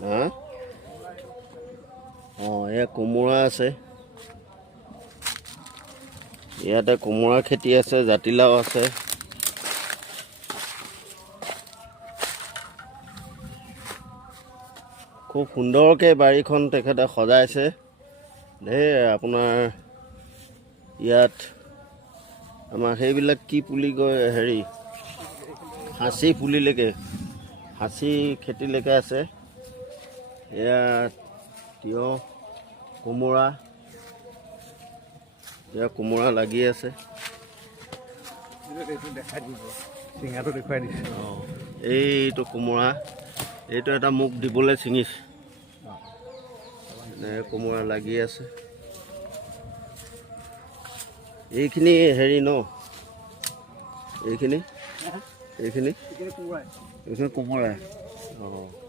হা অঁ এয়া কোমোৰা আছে ইয়াতে কোমোৰা খেতি আছে জাতিলাও আছে খুব সুন্দৰকৈ বাৰীখন তেখেতে সজাইছে ঢেৰ আপোনাৰ ইয়াত আমাৰ সেইবিলাক কি পুলি কয় হেৰি হাঁচি পুলিলৈকে হাঁচি খেতিলৈকে আছে এয়া তিয়হ কোমোৰা এয়া কোমোৰা লাগি আছে অঁ এইটো কোমোৰা এইটো এটা মোক দিবলৈ ছিঙিছে কোমোৰা লাগি আছে এইখিনি হেৰি ন এইখিনি কোমোৰাই অঁ